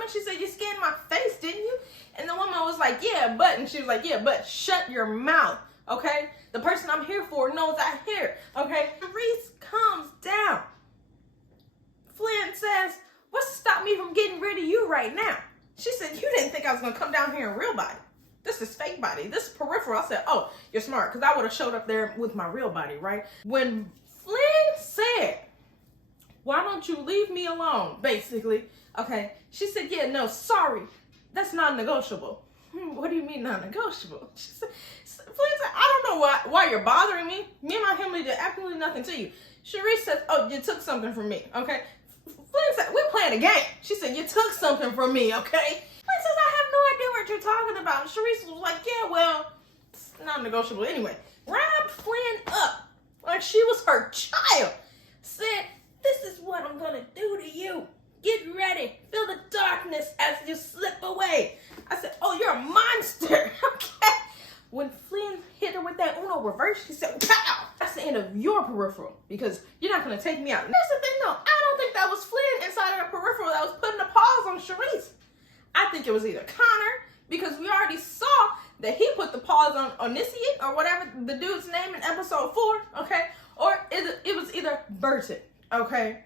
coming? She said, you scanned my face, didn't you? And the woman was like, yeah, but. And she was like, yeah, but shut your mouth, okay? The person I'm here for knows I hear, okay? Reese comes down. Flynn says, what's to stop me from getting rid of you right now? She said, you didn't think I was going to come down here in real body. This is fake body. This is peripheral. I said, oh, you're smart, because I would have showed up there with my real body, right? When Flynn said, why don't you leave me alone, basically, okay, she said, yeah, no, sorry, that's non-negotiable. What do you mean non-negotiable? She said, Flynn said, I don't know why you're bothering me. Me and my family did absolutely nothing to you. Sharice said, oh, you took something from me, okay? Flynn said, we're playing a game. She said, you took something from me, okay? Flynn says, I have no idea what you're talking about. Sharice was like, yeah, well, it's non-negotiable anyway. Wrapped Flynn up like she was her child. Said, this is what I'm gonna do to you. Get ready. Feel the darkness as you slip away. I said, oh, you're a monster. Okay. When Flynn hit her with that Uno reverse, she said, pow! That's the end of your peripheral, because you're not going to take me out. And here's the thing, though. I don't think that was Flynn inside of the peripheral that was putting the pause on Sharice. I think it was either Connor, because we already saw that he put the pause on Onision, or whatever the dude's name in episode 4, okay? Or it was either Burton, okay?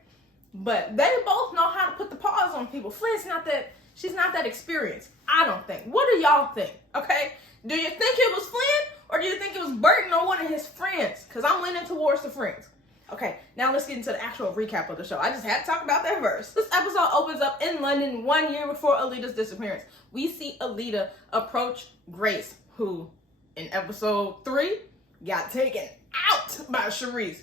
But they both know how to put the pause on people. Flynn's not that, she's not that experienced. I don't think. What do y'all think, okay? Do you think it was Flynn, or do you think it was Burton or one of his friends? Because I'm leaning towards the friends. Okay, now let's get into the actual recap of the show. I just had to talk about that first. This episode opens up in London 1 year before Alita's disappearance. We see Alita approach Grace, who in episode 3 got taken out by Sharice.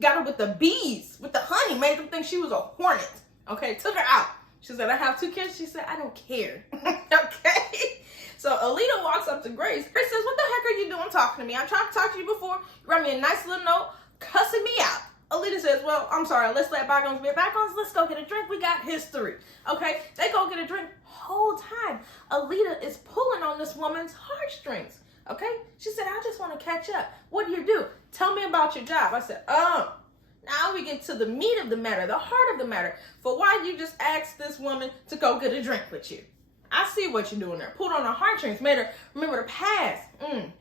Got her with the bees, with the honey, made them think she was a hornet. Okay, took her out. She said, I have 2 kids. She said, I don't care. Okay. So Alita walks up to Grace. Grace says, what the heck are you doing talking to me? I tried to talk to you before. You wrote me a nice little note cussing me out. Alita says, well, I'm sorry. Let's let bygones be bygones. Let's go get a drink. We got history. Okay? They go get a drink. Whole time, Alita is pulling on this woman's heartstrings. Okay? She said, I just want to catch up. What do you do? Tell me about your job. I said, now we get to the meat of the matter, the heart of the matter, for why you just asked this woman to go get a drink with you. I see what you're doing there. Pulled on her heartstrings, made her remember the past.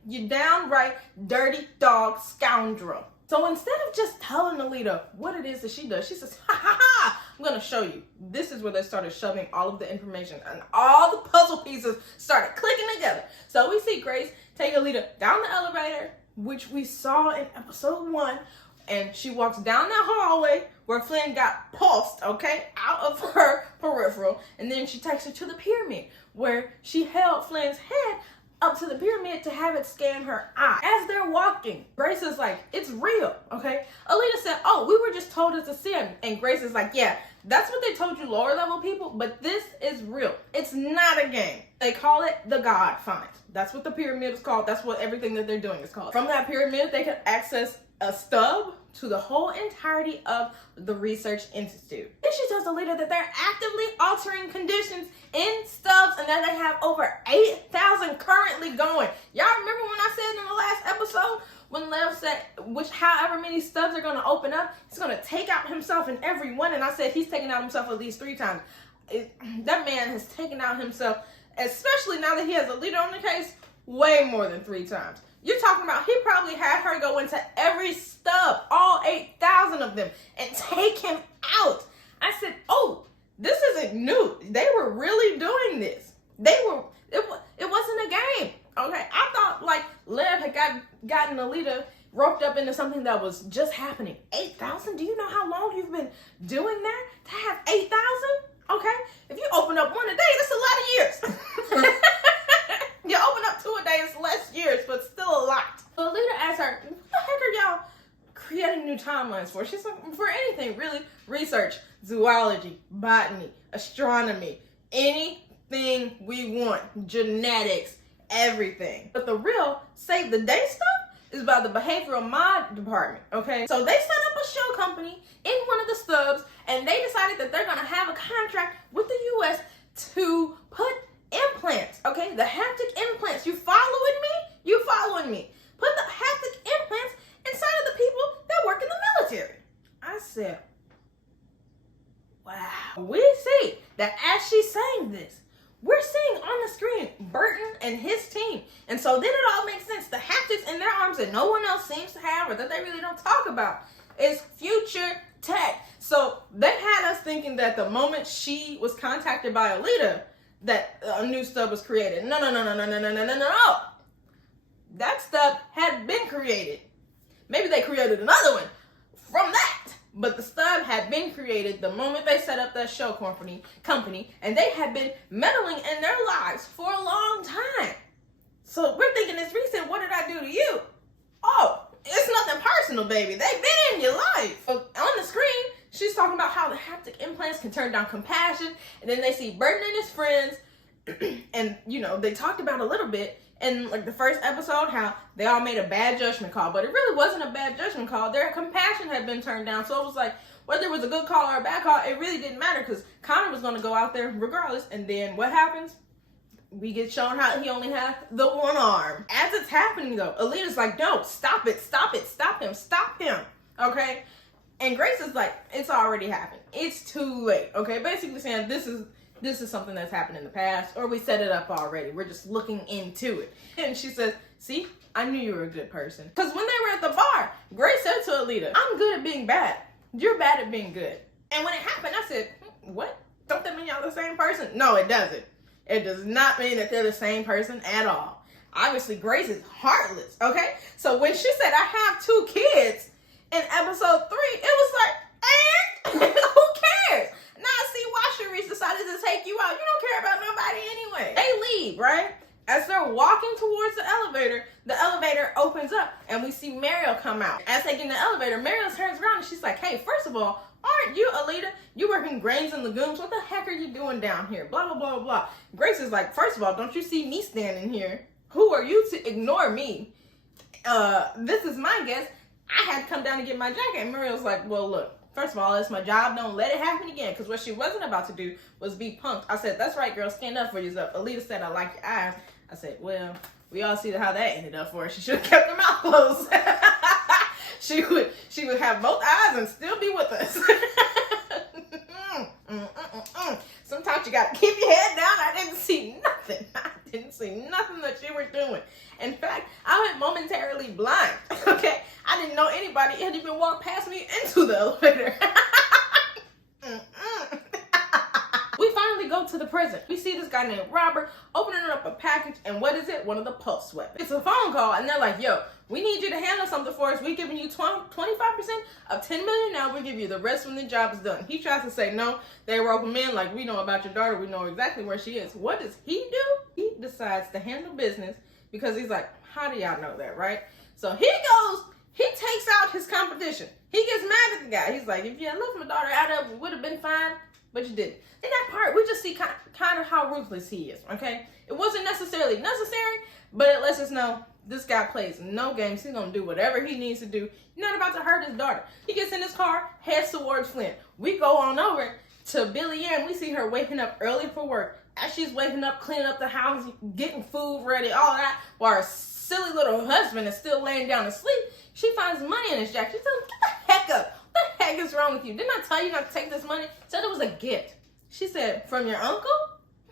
You downright dirty dog scoundrel. So instead of just telling Alita what it is that she does, she says, ha ha ha, I'm going to show you. This is where they started shoving all of the information, and all the puzzle pieces started clicking together. So we see Grace take Alita down the elevator, which we saw in episode 1, and she walks down that hallway where Flynn got pulsed, okay, out of her peripheral, and then she takes her to the pyramid where she held Flynn's head up to the pyramid to have it scan her eye. As they're walking, Grace is like, it's real, okay? Alita said, oh, we were just told it's a sim. And Grace is like, yeah, that's what they told you lower level people, but this is real. It's not a game. They call it the God Find. That's what the pyramid is called. That's what everything that they're doing is called. From that pyramid, they can access a stub to the whole entirety of the research institute. Then she tells Alita that they're actively altering conditions in stubs and that they have over 8,000 currently going. Y'all remember when I said in the last episode when Lev said however many stubs are going to open up, he's going to take out himself in every one, and I said he's taken out himself at least 3 times. That man has taken out himself, especially now that he has Alita on the case, way more than 3 times. You're talking about he probably had her go into every stub, all 8,000 of them, and take him out. I said, oh, this isn't new. They were really doing this. It wasn't a game. Okay, I thought like Lev had gotten Alita roped up into something that was just happening. 8,000? Do you know how long you've been doing that? To have 8,000? Okay, if you open up 1 a day, that's a lot of years. You open up 2 a day, it's less years, but still a lot. So Alita asked her, what the heck are y'all creating new timelines for? She's like, for anything, really. Research, zoology, botany, astronomy, anything we want, genetics, everything. But the real save the day stuff is by the behavioral mod department, okay? So they set up a shell company in one of the stubs, and they decided that they're gonna have a contract with the US to put implants, okay? The haptic implants. You following me? You following me? Put the haptic implants inside of the people that work in the military. I said, wow. We see that as she's saying this, we're seeing on the screen Burton and his team. And so then it all makes sense. The haptics in their arms that no one else seems to have or that they really don't talk about is future tech. So they had us thinking that the moment she was contacted by Alita, that a new stub was created. No. That stub had been created. Maybe they created another one from that. But the stub had been created the moment they set up that show company, and they had been meddling in their lives for a long time. So we're thinking it's recent. What did I do to you? Oh, it's nothing personal, baby. They've been in your life. So on the screen, she's talking about how the haptic implants can turn down compassion. And then they see Burton and his friends. And, you know, they talked about a little bit in like the first episode how they all made a bad judgment call, but it really wasn't a bad judgment call. Their compassion had been turned down. So it was like, whether it was a good call or a bad call, it really didn't matter because Connor was going to go out there regardless. And then what happens? We get shown how he only has the one arm. As it's happening though, Alita's like, no, stop it, stop him. Okay? And Grace is like, it's already happened. It's too late. Okay? Basically saying this is something that's happened in the past, or we set it up already. We're just looking into it. And she says, see, I knew you were a good person. Because when they were at the bar, Grace said to Alita, I'm good at being bad. You're bad at being good. And when it happened, I said, what? Don't that mean y'all the same person? No, it doesn't. It does not mean that they're the same person at all. Obviously, Grace is heartless, okay? So when she said, I have 2 kids in episode 3, it was like, and who cares? Now see why Sharice decided to take you out. You don't care about nobody anyway. They leave, right? As they're walking towards the elevator opens up and we see Mariel come out. As they get in the elevator, Mariel turns around and she's like, hey, first of all, aren't you Alita? You work in grains and legumes. What the heck are you doing down here? Blah, blah, blah, blah. Grace is like, first of all, don't you see me standing here? Who are you to ignore me? This is my guest. I had to come down to get my jacket. And Mariel's like, well, look. First of all, it's my job. Don't let it happen again. Because what she wasn't about to do was be punked. I said, that's right, girl. Stand up for yourself. Alita said, I like your eyes. I said, well, we all see how that ended up for her. She should have kept her mouth closed. she would have both eyes and still be with us. Sometimes you got to keep your head down. I didn't see nothing. That you were doing. In fact, I went momentarily blind. Okay? I didn't know anybody had even walked past me into the elevator. We finally go to the prison. We see this guy named Robert opening up a package, and what is it? One of the pulse weapons. It's a phone call, and they're like, yo, we need you to handle something for us. We're giving you 25% of $10 million now. We'll give you the rest when the job is done. He tries to say no. They rope him in like, we know about your daughter. We know exactly where she is. What does he do? He decides to handle business because he's like, how do y'all know that, right? So he takes out his competition. He gets mad at the guy. He's like, if you had left my daughter out of it, would have been fine, but you didn't. In that part, we just see kind of how ruthless he is, okay? It wasn't necessarily necessary, but it lets us know this guy plays no games. He's going to do whatever he needs to do. He's not about to hurt his daughter. He gets in his car, heads towards Flint. We go on over to Billy Ann. We see her waking up early for work. As she's waking up, cleaning up the house, getting food ready, all that, while her silly little husband is still laying down to sleep, she finds money in his jacket. She tells him, get the heck up. What the heck is wrong with you? Didn't I tell you not to take this money? Said it was a gift. She said, from your uncle?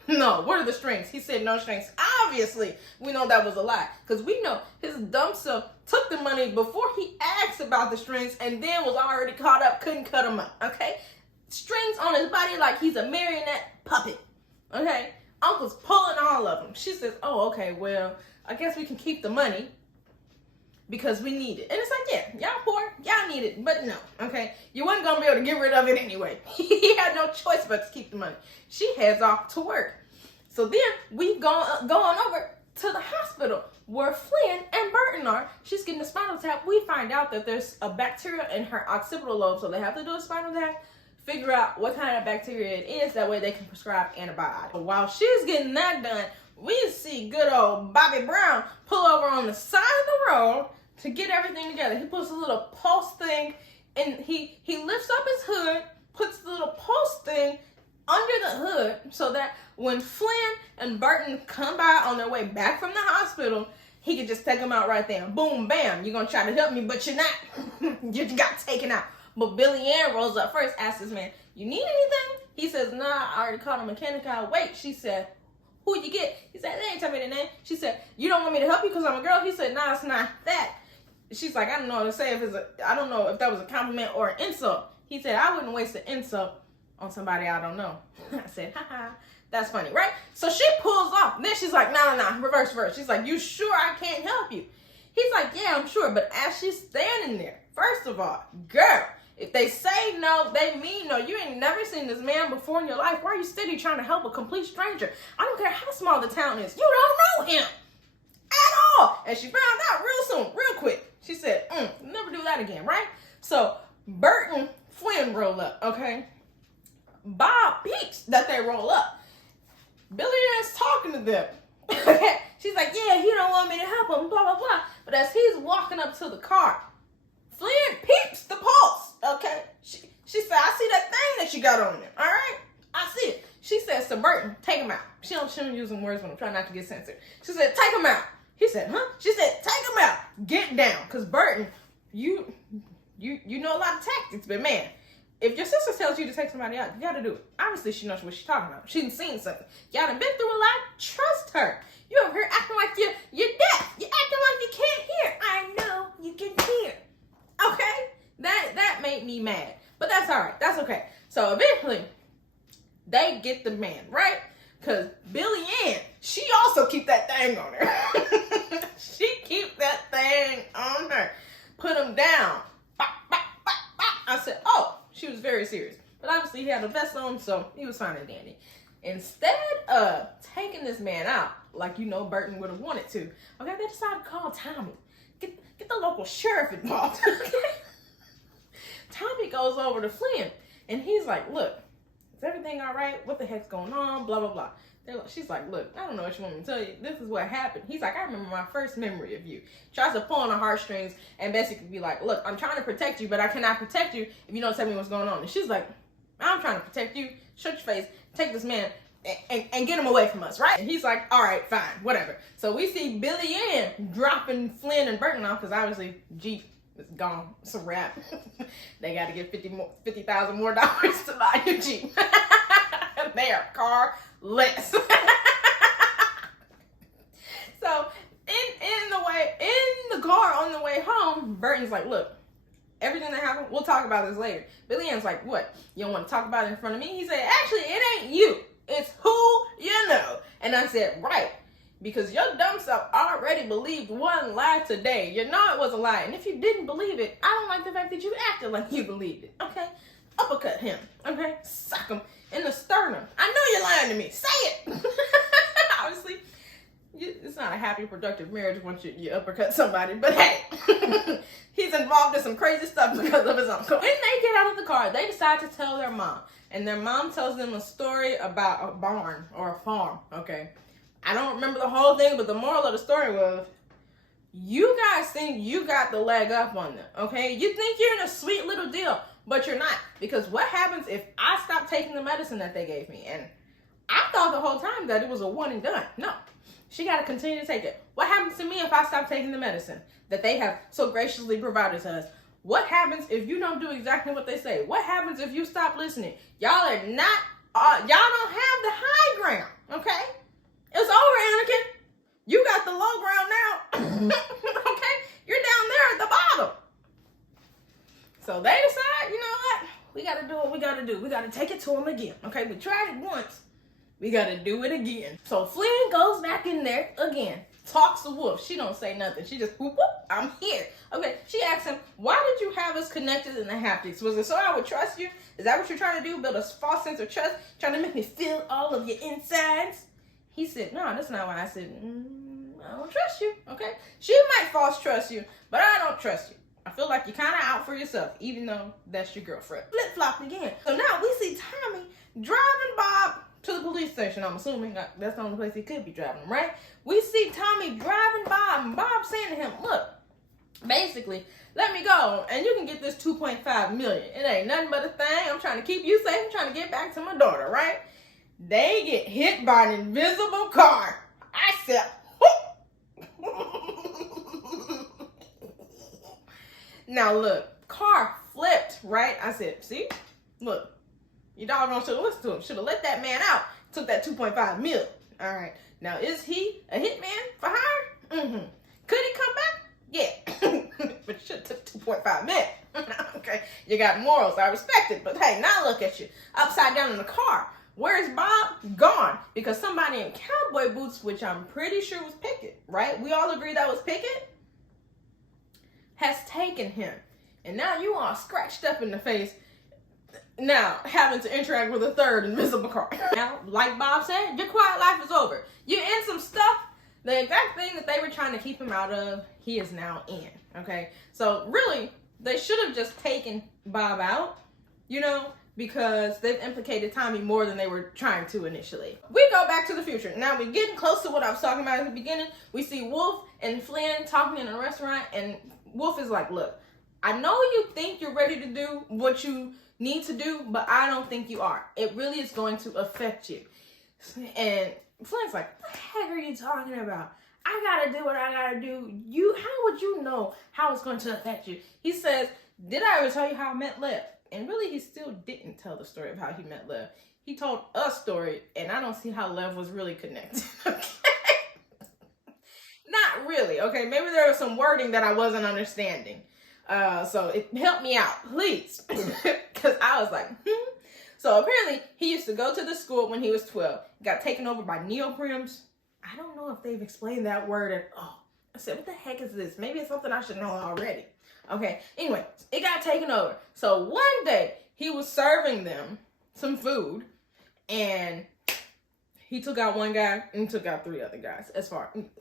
No, what are the strings? He said, no strings. Obviously, we know that was a lie. Because we know his dumb self took the money before he asked about the strings and then was already caught up, couldn't cut them up, okay? Strings on his body like he's a marionette puppet, okay? Uncle's pulling all of them. She says, oh, okay, well, I guess we can keep the money because we need it. And it's like, yeah, y'all poor, y'all need it, but no, okay? You wasn't going to be able to get rid of it anyway. He had no choice but to keep the money. She heads off to work. So then we go on over to the hospital where Flynn and Burton are. She's getting a spinal tap. We find out that there's a bacteria in her occipital lobe, so they have to do a spinal tap, figure out what kind of bacteria it is. That way they can prescribe antibiotics. While she's getting that done, we see good old Bobby Brown pull over on the side of the road to get everything together. He puts a little pulse thing, and he lifts up his hood, puts the little pulse thing under the hood so that when Flynn and Burton come by on their way back from the hospital, he can just take them out right there. Boom, bam. You're going to try to help me, but you're not. You got taken out. But Billy Ann rolls up first, asks this man, you need anything? He says, nah, I already called a mechanic. I'll wait. She said, who you get? He said, they ain't tell me the name. She said, you don't want me to help you because I'm a girl? He said, nah, it's not that. She's like, I don't know what to say. I don't know if that was a compliment or an insult. He said, I wouldn't waste an insult on somebody I don't know. I said, haha, that's funny, right? So she pulls off. Then she's like, no, reverse. She's like, you sure I can't help you? He's like, yeah, I'm sure. But as she's standing there, first of all, girl, if they say no, they mean no. You ain't never seen this man before in your life. Why are you steady trying to help a complete stranger? I don't care how small the town is. You don't know him at all. And she found out real soon, real quick. She said, never do that again, right? So Burton Flynn roll up, okay? Bob peeps that they roll up. Billy Ann's talking to them. She's like, yeah, he don't want me to help him, blah, blah, blah. But as he's walking up to the car, Flynn peeps the pulse, okay? She said, I see that thing that you got on there, all right? I see it. She says to Burton, take him out. She don't use them words when I'm trying not to get censored. She said, take him out. He said, huh? She said, take him out. Get down. Because Burton, you know a lot of tactics, but man, if your sister tells you to take somebody out, you got to do it. Obviously, she knows what she's talking about. She's seen something. Y'all done been through a lot. Trust her. You over here acting like you're deaf. You're acting like you can't hear. I know you can hear. Okay? That made me mad. But that's all right. That's okay. So eventually, they get the man, right? Because Billy Ann, she also keep that thing on her. She keep that thing on her. Put him down. Bop, bop, bop, bop. I said, oh, she was very serious. But obviously he had a vest on, so he was fine and dandy. Instead of taking this man out, like Burton would have wanted to, okay, they decided to call Tommy. Get the local sheriff involved. Tommy goes over to Flynn, and he's like, look, is everything all right? What the heck's going on? Blah, blah, blah. She's like, look, I don't know what you want me to tell you. This is what happened. He's like, I remember my first memory of you. Tries to pull on the heartstrings and basically be like, look, I'm trying to protect you, but I cannot protect you if you don't tell me what's going on. And she's like, I'm trying to protect you. Shut your face. Take this man and get him away from us, right? And he's like, all right, fine, whatever. So we see Billy Ann dropping Flynn and Burton off because obviously Jeep is gone. It's a wrap. They got to get $50,000 more to buy a Jeep. They are carless. So in the car on the way home, Burton's like, look, everything that happened, we'll talk about this later. Billy Ann's like, what? You don't want to talk about it in front of me? He said, actually, it ain't you. It's who you know. And I said, right. Because your dumb self already believed one lie today. You know it was a lie. And if you didn't believe it, I don't like the fact that you acted like you believed it. Okay? Uppercut him. Okay? Sock him in the sternum. I know you're lying to me. Say it. Obviously, it's not a happy, productive marriage once you uppercut somebody. But hey, he's involved in some crazy stuff because of his uncle. When they get out of the car, they decide to tell their mom. And their mom tells them a story about a barn or a farm. Okay? I don't remember the whole thing, but the moral of the story was, you guys think you got the leg up on them, okay? You think you're in a sweet little deal, but you're not. Because what happens if I stop taking the medicine that they gave me? And I thought the whole time that it was a one and done. No, she got to continue to take it. What happens to me if I stop taking the medicine that they have so graciously provided to us? What happens if you don't do exactly what they say? What happens if you stop listening? Y'all are not, y'all don't have the high ground, okay? It's over, Anakin. You got the low ground now. Okay? You're down there at the bottom. So they decide, you know what? We got to do what we got to do. We got to take it to them again. Okay? We tried it once. We got to do it again. So Flynn goes back in there again. Talks to Wolf. She don't say nothing. She just, whoop, whoop, I'm here. Okay, she asks him, why did you have us connected in the haptics? Was it so I would trust you? Is that what you're trying to do? Build a false sense of trust? Trying to make me feel all of your insides? He said, no, that's not why. I said, I don't trust you, okay? She might false trust you, but I don't trust you. I feel like you're kind of out for yourself, even though that's your girlfriend. Flip-flop again. So now we see Tommy driving Bob to the police station. I'm assuming that's the only place he could be driving him, right? We see Tommy driving Bob, and Bob saying to him, look, basically, let me go, and you can get this $2.5 million. It ain't nothing but a thing. I'm trying to keep you safe. I'm trying to get back to my daughter, right? They get hit by an invisible car. I said, now look, car flipped, right? I said, see, look, You doggone should have listened to him. Should have let that man out. Took that 2.5 mil. All right. Now, is he a hitman for hire? Mm-hmm. Could he come back? Yeah. But you should have took 2.5 mil. Okay. You got morals. I respect it. But hey, now look at you. Upside down in the car. Where's Bob? Gone. Because somebody in cowboy boots, which I'm pretty sure was Pickett, right? We all agree that was Pickett, has taken him. And now you all scratched up in the face, now having to interact with a third invisible car. Now, like Bob said, your quiet life is over. You're in some stuff. The exact thing that they were trying to keep him out of, he is now in. Okay? So really, they should have just taken Bob out, you know, because they've implicated Tommy more than they were trying to initially. We go back to the future. Now we're getting close to what I was talking about at the beginning. We see Wolf and Flynn talking in a restaurant, and Wolf is like, look, I know you think you're ready to do what you need to do, but I don't think you are. It really is going to affect you. And Flynn's like, what the heck are you talking about? I gotta do what I gotta do. How would you know how it's going to affect you? He says, did I ever tell you how I met Lev? And really, he still didn't tell the story of how he met Lev. He told a story, and I don't see how Lev was really connected. Okay? Not really. Okay, maybe there was some wording that I wasn't understanding. So it helped me out, please. Because I was like, So apparently, he used to go to the school when he was 12. Got taken over by neoprims. I don't know if they've explained that word at all. I said, what the heck is this? Maybe it's something I should know already. Okay, anyway, it got taken over. So one day, he was serving them some food, and he took out one guy and took out 3 other guys.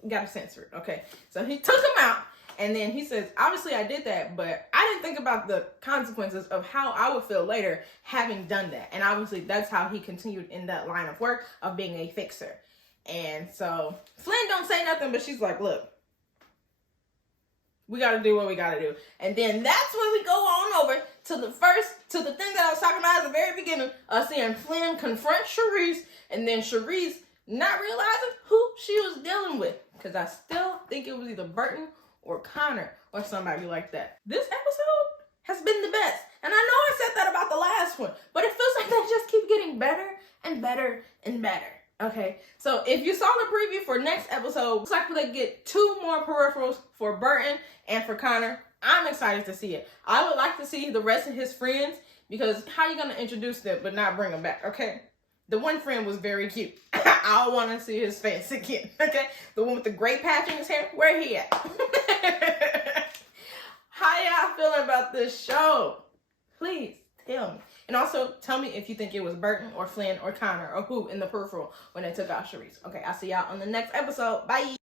Got to censor it, okay? So he took them out, and then he says, obviously I did that, but I didn't think about the consequences of how I would feel later having done that. And obviously that's how he continued in that line of work of being a fixer. And so Flynn don't say nothing, but she's like, look, we got to do what we got to do. And then that's when we go on over to the thing that I was talking about at the very beginning of seeing Flynn confront Charisse, and then Charisse not realizing who she was dealing with. Because I still think it was either Burton or Connor or somebody like that. This episode has been the best. And I know I said that about the last one, but it feels like they just keep getting better and better and better. Okay, so if you saw the preview for next episode, looks like they get 2 more peripherals for Burton and for Connor. I'm excited to see it. I would like to see the rest of his friends, because how are you going to introduce them but not bring them back, okay? The one friend was very cute. I want to see his face again, okay? The one with the gray patch in his hair, where he at? How y'all feeling about this show? Please tell me. And also, tell me if you think it was Burton or Flynn or Connor or who in the peripheral when they took out Charisse. Okay, I'll see y'all on the next episode. Bye.